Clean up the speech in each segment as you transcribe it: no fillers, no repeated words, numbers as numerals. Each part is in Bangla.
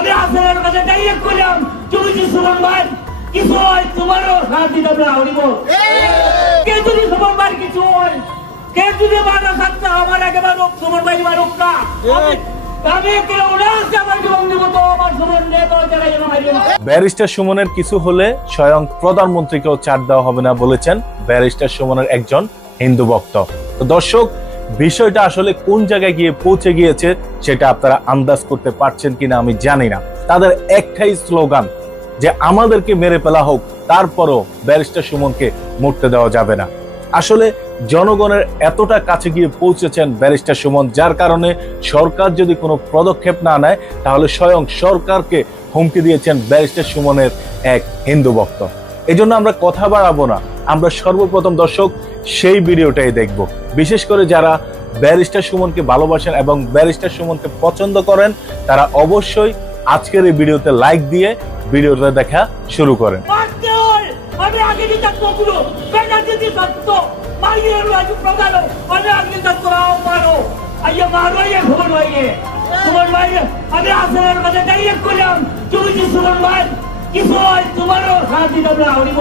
আমি আসলের কাছে ডাইরেক্ট করলাম তুমি যে সুমন ভাই কিছু হয় তোমারও সাথে যাবে হরিব কে যদি সুমন ভাই কিছু হয় কে যদি মারা থাকতে আমার একেবারে সুমন ভাই মারুক না ব্যারিস্টার সুমনের কিছু হলে স্বয়ং প্রধানমন্ত্রীকেও ছাড় দেওয়া হবে না বলেছেন ব্যারিস্টার সুমনের একজন হিন্দু ভক্ত। তো দর্শক, বিষয়টা আসলে কোন জায়গায় গিয়ে পৌঁছে গিয়েছে সেটা আপনারা আন্দাজ করতে পারছেন কিনা আমি জানি না। তাদের একটাই স্লোগান যে আমাদেরকে মেরে ফেলা হোক, তারপরও ব্যারিস্টার সুমনকে মরতে দেওয়া যাবে না। আসলে জনগণের এতটা কাছে গিয়ে পৌঁছেছেন ব্যারিস্টার সুমন, যার কারণে সরকার যদি কোনো পদক্ষেপ না নেয় তাহলে স্বয়ং সরকারকে হুমকি দিয়েছেন ব্যারিস্টার সুমনের এক হিন্দু ভক্ত। এই জন্য আমরা কথা বাড়াবো না, আমরা সর্বপ্রথম দর্শক সেই ভিডিওটাই দেখব। বিশেষ করে যারা ব্যারিস্টার সুমনকে ভালোবাসেন এবং ব্যারিস্টার সুমনকে পছন্দ করেন তারা অবশ্যই আজকের এই ভিডিওতে লাইক দিয়ে ভিডিওটা দেখা শুরু করেন। আমি আগে দিতে পুরো বেনাতে দিতে তো মাইয়ের রাজু প্রধান আমি আগে দিতে তোরাও মারো আইয়া মারো আইয়া ঘুমন ভাই আমি আসলের কাছে ডাইরেক্ট করলাম তুমি যে সুমন ভাই কিছু হয় তোমারও সাথে যাবে হরিব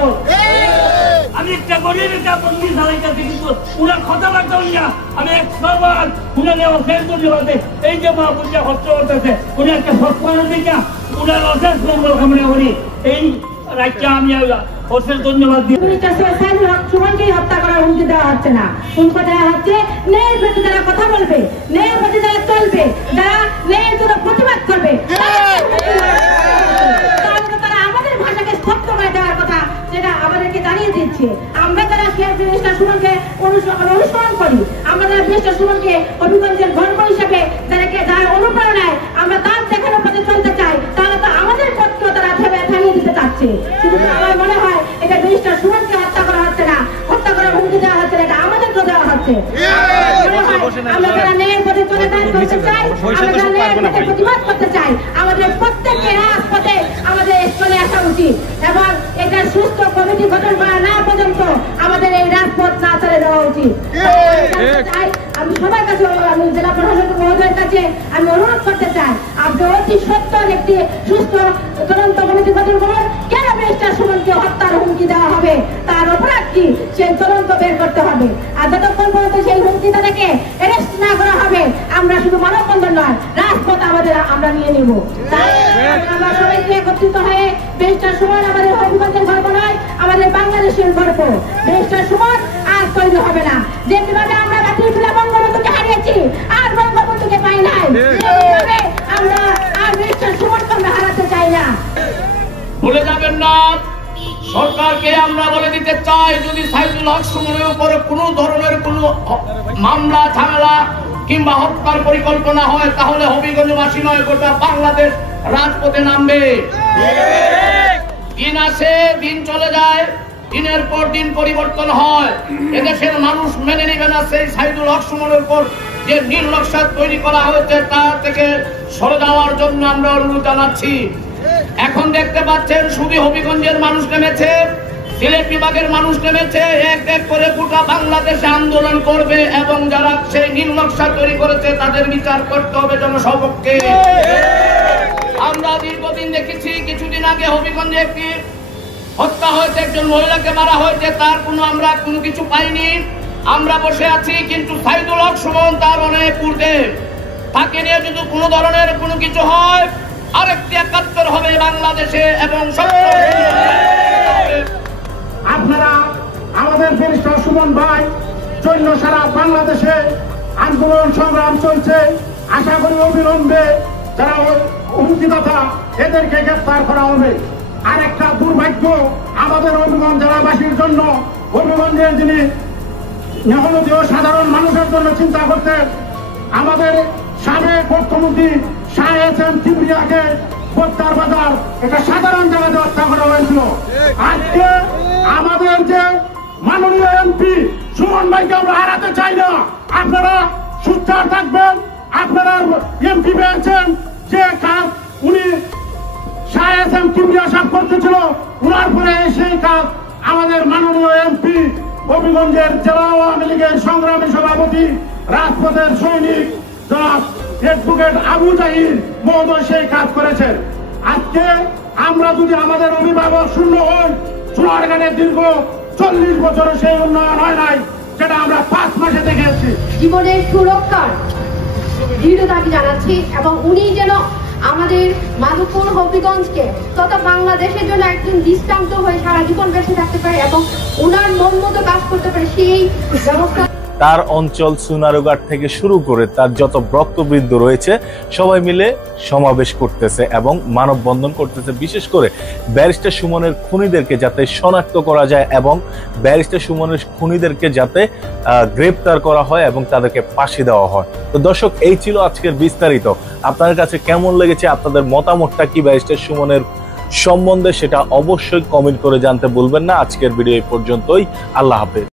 আমি একটা গরিব একটা বন্দি চালাইতেছি কিন্তু উনার কথাবার্তা হইয়া আমি এক সবার উনার অশেষ ধন্যবাদ। এই যে মা বুঝা কষ্ট করতেছে উনাকে সৎমানের দিকে উনার অশেষ মঙ্গল কামনা করি। এই রাজ্যে আমি অশেষ ধন্যবাদ দিই। সুমনকেই হত্যা করার হুমকি দেওয়া হচ্ছে না, হুমকি দেওয়া হচ্ছে ন্যায়ের প্রতি যারা কথা বলবে, ন্যায়ের প্রতি যারা চলবে, যারা ন্যায়ের জন্য প্রতিবাদ করবে তারা আমাদের ভাষাকে স্তব্ধ করে দেওয়ার কথা যেটা আমাদেরকে জানিয়ে দিচ্ছে। আমরা যারা ব্যারিস্টার সুমনকে অনুসরণ করি, আমরা যারা ব্যারিস্টার সুমনকে হবিগঞ্জের গর্ব হিসেবে যারা অনুপ্রেরণায় আমরা তার দেখানো পথে চলতে চাই, তাহলে তো আমাদের পথকেও তারা থামিয়ে দিতে চাচ্ছে। শুধু আমার মনে হয় এটা ব্যারিস্টার সুমনকে হত্যা করা হচ্ছে না, হত্যা করার হুমকি দেওয়া হচ্ছে না, এটা আমাদেরকেও দেওয়া হচ্ছে। আমরা যারা ন্যায়ের পথে চলে চলতে চাই, আমরা যারা ন্যায়ের পথে প্রতিবাদ করতে চাই, আমাদের প্রত্যেককে রাজপথে আমাদের চলে আসা উচিত এবং এটা সুস্থ কমিটি গঠন করা না পর্যন্ত আমাদের এই রাজপথ না ছেড়ে দেওয়া উচিত। আমি সবার কাছে, আমি জেলা প্রশাসক মহোদয়ের কাছে আমি অনুরোধ করতে চাই, আপনি অতি সত্তর একটি সুস্থ তদন্ত কমিটি গঠন করুন। কেন ব্যারিস্টার সুমনকে হত্যার হুমকি দেওয়া হবে, তার অপরাধ কি, সেই তদন্ত বের করতে হবে। আর যতক্ষণ পর্যন্ত সেই হুমকিটাকে অ্যারেস্ট না করা হবে, আমরা শুধু মানববন্ধন নয়, রাজপথ আমরা নিয়ে নিব। আমরা সবাইকে একত্রিত হয়ে ব্যারিস্টার সুমন আমাদের হবিগঞ্জের গর্ব নয়, আমাদের বাংলাদেশের গর্ব। ব্যারিস্টার সুমন আর তৈরি হবে না। যেভাবে আমরা বাতিলপুরা বঙ্গবন্ধুকে হারিয়েছি, আর বঙ্গবন্ধুকে পাই নাই, আমরা আর ব্যারিস্টার সুমনকে আমরা হারাতে চাই না। ভুলে যাবেন না, সরকারকে আমরা বলে দিতে চাই, যদি সাইদুল হক সুমনের উপরে কোনো ধরনের কোনো মামলা ঝামেলা কিংবা হত্যার পরিকল্পনা হয় তাহলে হবিগঞ্জবাসী নয় গোটা বাংলাদেশ রাজপথে নামবে। দিন আসে দিন চলে যায়, দিনের পর দিন পরিবর্তন হয়, এদেশের মানুষ মেনে নেবে না সেই সাইদুল হক সুমনের উপর যে নীল নকশা তৈরি করা হয়েছে তা থেকে সরে যাওয়ার জন্য আমরা অনুরোধ জানাচ্ছি। এখন দেখতে পাচ্ছেন শুধু হবিগঞ্জের মানুষ নেমেছে, সিলেট বিভাগের মানুষ নেমেছে, এক এক করে গোটা বাংলাদেশে আন্দোলন করবে এবং যারা সেই নীল নকশা তৈরি করেছে তাদের বিচার করতে হবে জনসমক্ষে। আমরা দীর্ঘদিন দেখেছি, কিছুদিন আগে হবিগঞ্জে একটি হত্যা হয়েছে, একজন মহিলাকে মারা হয়েছে, তার আমরা কোনো কিছু পাইনি, আমরা বসে আছি। কিন্তু সাইদুল হক সুমন তার অনেক পূর্বে, তাকে নিয়ে যদি কোনো ধরনের কোনো কিছু হয় আরেকটি ৭১ হবে বাংলাদেশে এবং আপনারা আমাদের ব্যারিস্টার সুমন ভাই জন্য সারা বাংলাদেশে আন্দোলন সংগ্রাম চলছে। আশা করি অবিলম্বে যারা হুমকিদাতা এদেরকে গ্রেফতার করা হবে। আর একটা দুর্ভাগ্য আমাদের হবিগঞ্জ জেলাবাসীর জন্য, হবিগঞ্জের যিনি মেহনতীয় সাধারণ মানুষের জন্য চিন্তা করতেন, আমাদের সাবেক মুখ্যমন্ত্রী শাহ এসএম কিবরিয়াকে বত্তার বাজার এটা সাধারণ জায়গাতে হত্যা করা হয়েছিল। আজকে আমাদের যে মাননীয় এমপি সুমন ভাইকে আমরা হারাতে চাই না। আপনারা সুচার থাকবেন, আপনারা এমপি পেয়েছেন যে কাজ উনি শাহ এসএম কিবরিয়া সাহেব করতেছিল, উনার পরে সেই কাজ আমাদের মাননীয় এমপি হবিগঞ্জের জেলা আওয়ামী লীগের সংগ্রামী সভাপতি রাজপথের সৈনিক জনাব অ্যাডভোকেট আবু জাহির মহোদয় সেই কাজ করেছেন। আজকে আমরা যদি আমাদের অভিভাবক শূন্য হই, চুয়াডাঙ্গার দীর্ঘ 40 বছরে সেই উন্নয়ন হয় নাই, যেটা আমরা 5 মাসে দেখেছি। জীবনের সুরক্ষার দৃঢ় দাবি জানাচ্ছি এবং উনি যেন আমাদের মাধবপুর হবিগঞ্জকে তথা বাংলাদেশের জন্য একজন দৃষ্টান্ত হয়ে সারা জীবন বেঁচে থাকতে পারে এবং ওনার মন মতো কাজ করতে পারে সেই ব্যবস্থা। তার অঞ্চল সুনারুঘাট থেকে শুরু করে তার যত ভক্তবৃন্দ রয়েছে সবাই মিলে সমাবেশ করতেছে এবং মানববন্ধন করতেছে, বিশেষ করে ব্যারিস্টার সুমনের খুনিদেরকে যাতে শনাক্ত করা যায় এবং ব্যারিস্টার সুমনের খুনিদেরকে যাতে গ্রেপ্তার করা হয় এবং তাদেরকে ফাঁসি দেওয়া হয়। তো দর্শক, এই ছিল আজকের বিস্তারিত। আপনার কাছে কেমন লেগেছে, আপনাদের মতামতটা কি ব্যারিস্টার সুমনের সম্বন্ধে, সেটা অবশ্যই কমেন্ট করে জানতে ভুলবেন না। আজকের ভিডিও এই পর্যন্তই। আল্লাহ হাফেজ।